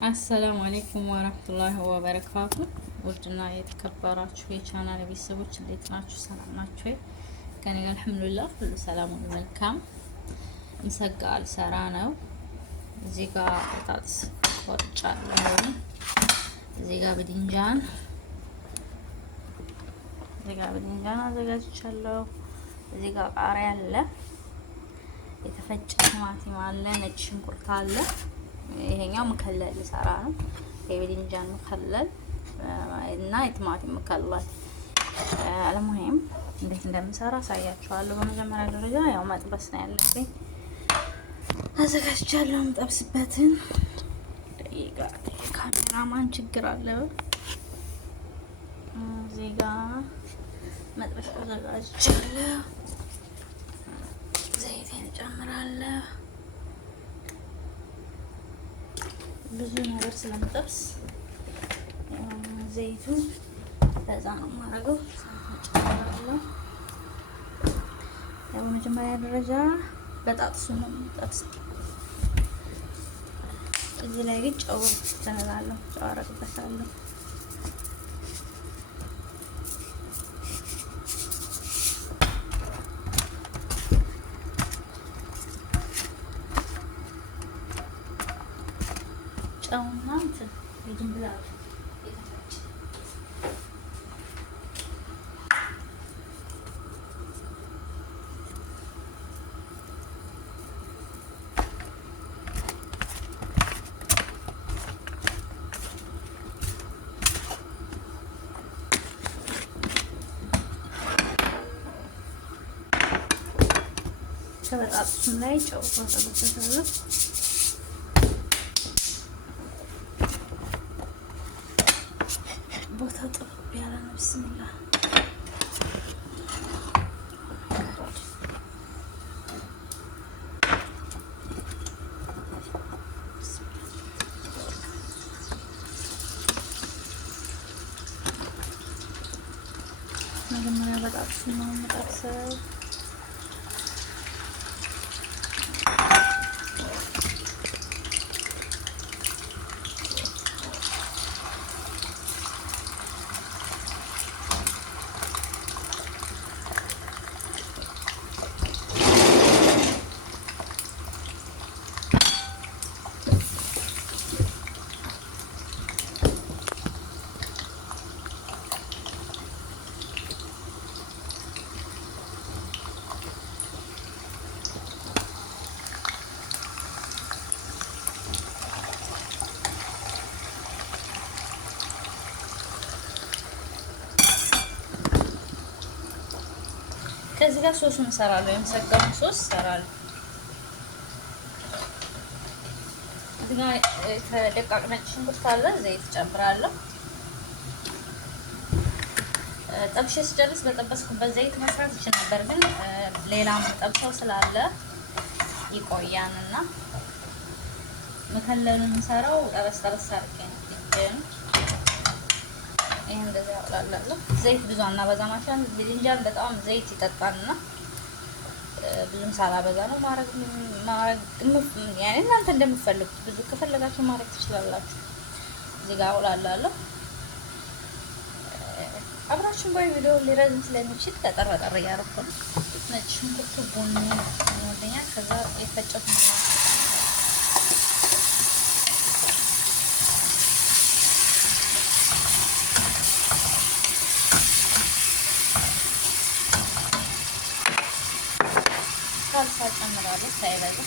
አሰላሙ አለይኩም ወራህመቱላሂ ወበረካቱ። ውድና የተከበራችሁ የቻናል ቤተሰቦች እንዴት ናችሁ? ሰላም ናችሁ? ከኔ ጋር አልሐምዱሊላህ ሁሉ ሰላም ሁሉ መልካም። ምሰጋ አልሰራ ነው። እዚህ ጋር በጣጥስ ቆርጫለሁ። እዚህ ጋር በድንጃን አዘጋጅቻለሁ። እዚህ ጋር ቃሪያ አለ፣ የተፈጨ ቲማቲም አለ፣ ነጭ ሽንኩርት አለ። ይሄኛው መከለል ልሰራ ነው። የበድንጃን መከለል እና የቲማቲም መከለል። አለሙሂም እንዴት እንደምሰራ አሳያችኋለሁ። በመጀመሪያ ደረጃ ያው መጥበስ ነው ያለብኝ። አዘጋጅቻለሁ የምጠብስበትን። ደቂቃ ካሜራማን ችግር አለ። እዚህ ጋር መጥበስ አዘጋጅቻለሁ። ዘይቴን እጨምራለሁ። ብዙ ነገር ስለምጠብስ ዘይቱ በዛ ነው የማደርገው። ያው በመጀመሪያ ደረጃ በጣጥሱ ነው የምጠብሰው። እዚህ ላይ ግን ጨው ተነላለሁ፣ ጨው አደርግበታለሁ። ጨውና እንትን የድንብላል ከበጣጥሱም ላይ ጨው ተጠብሰታለሁ። ቦታ ጥብብ ያለ ነው። ቢስሚላ መጀመሪያ በጣጥሱ ነው የምጠብሰው። ከዚህ ጋር ሶሱን እሰራለሁ። የምሰጋውን ሶስ እሰራለሁ። እዚህ ጋር ከደቃቅ ነጭ ሽንኩርት አለ፣ ዘይት እጨምራለሁ። ጠብሼ ስጨርስ በጠበስኩበት ዘይት መስራት ይችል ነበር፣ ግን ሌላም ጠብሰው ስላለ ይቆያንና መከለሉን የምሰራው ጠበስ ጠበስ አድርጌ ነው። ይሄን እንደዚህ አውላለሁ። ዘይት ብዙ አናበዛ ማሻን በድንጃን በጣም ዘይት ይጠጣልና ብዙም ሳላበዛ ነው ማረግ ያኔ እናንተ እንደምትፈልጉት ብዙ ከፈለጋችሁ ማረግ ትችላላችሁ። እዚህ ጋር አውላለሁ። አብራችሁን ባይ ቪዲዮ ሊረዝም ስለሚችል ቀጠር ቀጠር እያደረኩ ነው። ነጭ ሽንኩርቱ ቡኒ ነው። ከዛ የፈጨሁት ሳልሳ ጨምራለሁ ሳይበዛ።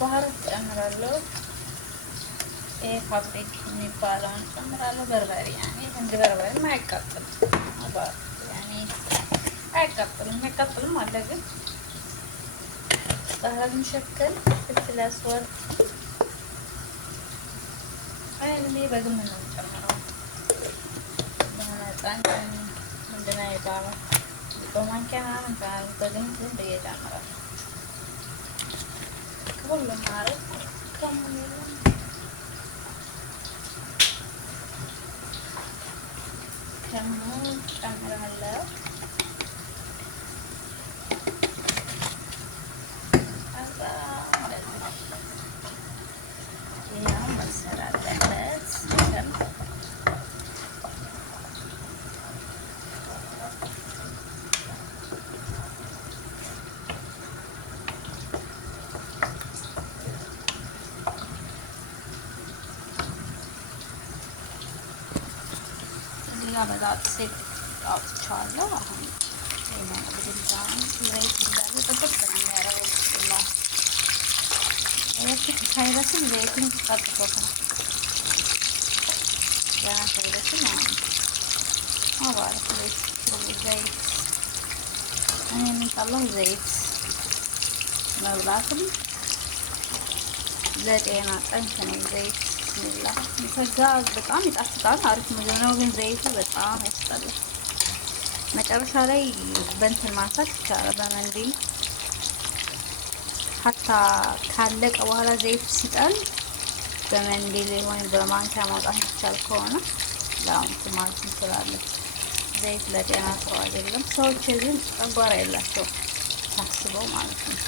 ባህራት ጨምራለሁ። ፋብሪክ የሚባለውን ጨምራለሁ። በርበሬ ያኔ እንደ በርበሬ ማያቃጥል ያኔ አያቃጥልም፣ የሚያቃጥልም አለ ግን ባህራት መሸከል ፍልፍል አስወር አይኔ በግምት ነው ጨምረው በመጠን ምንድነው የሚባለው በማንኪያ ምናምን በግንት ዝም ብዬ ጨምራለሁ። ከሁሉም ማረግ ከሙሉ ጨምራለሁ። ይሄው መሰል አለበት። በጣጥሴ አውጥቼዋለሁ። አሁን ይሄን ብድንጃን ዘይት እንዳለ ጥብስ ነው የሚያደርገው። ብስላ እዚህ ሳይበስል ዘይቱን ጠጥቶታል። ገና ሳይበስል ማለት ዘይት እኔ የምንጠላው ዘይት መብላትም ለጤና ጠንቅ ነው ዘይት ብስሚላ ከዛ በጣም ይጣፍጣል። አሪፍ ምግብ ነው፣ ግን ዘይቱ በጣም ያስጠላል። መጨረሻ ላይ በእንትን ማንሳት ይቻላል በመንዲል ሀታ ካለቀ በኋላ ዘይቱ ሲጠል በመንዲል ወይም በማንኪያ ማውጣት ይቻል ከሆነ ላውንት ማለት እንችላለን። ዘይት ለጤና ጥሩ አይደለም። ሰዎች ግን ጨጓራ የላቸውም ታስበው ማለት ነው።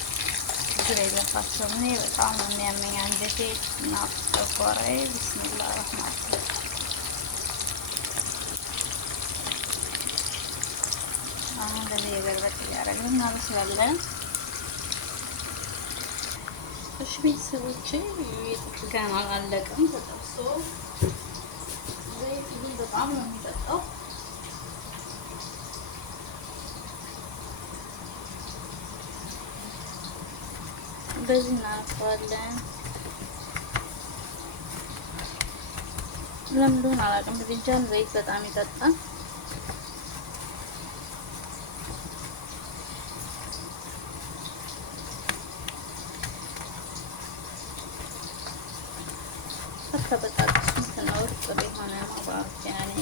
ችግር የለባቸውም። እኔ በጣም የሚያመኝ አንጀቴ እና ጨጓራዬ። ቢስሚላህ ረህማን አሁን እንደዚህ የገርበጥ እያደረግን እናበስላለን። እሺ ቤተሰቦቼ ገና አላለቀም ተጠብሶ። ዘይት ግን በጣም ነው የሚጠጣው። በዚህ እናነሳዋለን። ለምን እንደሆነ አላውቅም። ብቻን ዘይት በጣም ይጠጣል። ከተበጣጥስ ነው ጥሩ የሆነ ማባክ ያኔ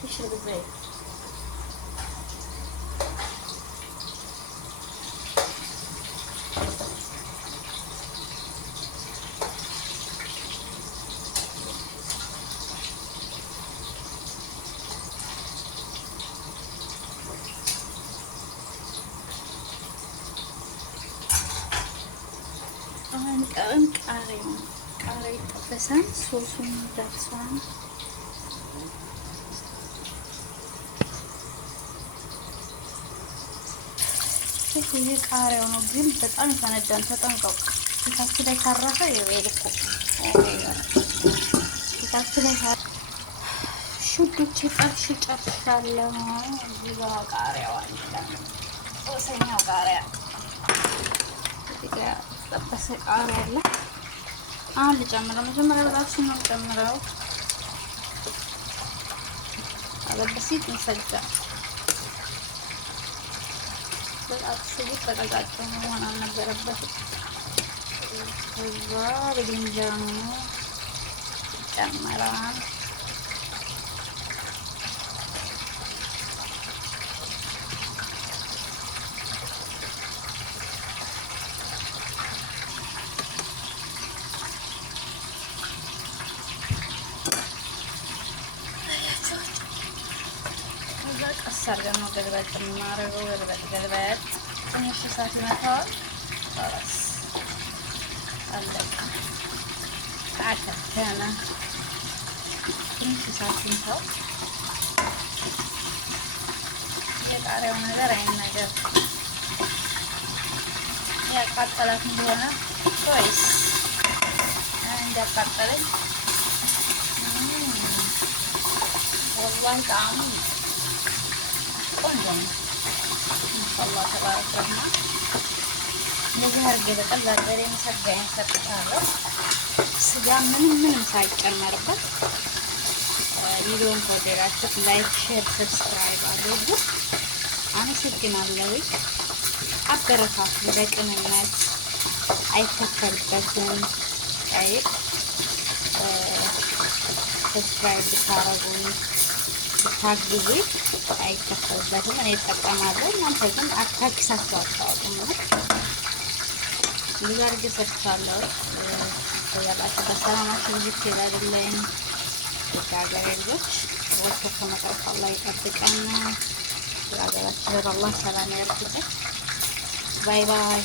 ይሽል ዘይት ቃሪያ ይጠበሳል። ሶሱን ደርሷል። ይሄ ቃሪያው ነው፣ ግን በጣም ይፈነዳል። ተጠንቀቁ። ፊታችሁ ላይ ካረፈ ይልቁ ፊታችሁ ላይ ሹዶች ጠብሽ ጨርሻለሁ። እዚህ ጋር ቃሪያው አለ። ሶሰኛው ቃሪያ እዚህ ጋር ጠበሰ ቃሪያ አለ። አሁን ልጨምረው። መጀመሪያ ራሱ ነው ጨምረው አለበሲት እንሰጃ በጣም ሲል ተቀጣጣው መሆን አልነበረበትም። ከዛ በድንጃኑ ጨምራን አድርገን ነው ገልበጥ የምናደርገው። ገልበጥ ትንሽ እሳት ይመታዋል። خلاص አለቀ። አከተነ ትንሽ እሳት ይመታው። የቃሪያው ነገር አይን ነገር ያቃጠላት እንደሆነ ወይስ እንዳቃጠለኝ ወላሂ ጣዕሙ ቆንጆ ነው። ኢንሻአላህ ተባረክ ረህማን። እንደዚህ አድርጌ በቀላል በሬ መሰጋኝ ሰጥቻለሁ። ስጋ ምንም ሳይጨመርበት። ቪዲዮውን ከወደዳችሁት ላይክ፣ ሼር፣ ሰብስክራይብ አድርጉ። አመሰግናለሁ። አበረታቱ። በቅንነት አይከፈልበትም። ሰብስክራይብ ብታረጉኝ ስታግዙ አይከፈልበትም። እኔ እጠቀማለሁ። እናንተ ግን አታኪሳችሁ አታውቁም ነው። ብዙ አድርጌ ሰርቻለሁ። ያላችሁ በሰላማችሁ ብዙ ይላልልኝ የሀገሬ ልጆች ወጥቶ ከመቅረፍ ላይ ይጠብቀን። ሀገራችን በአላህ ሰላም ያርግልን። ባይ ባይ።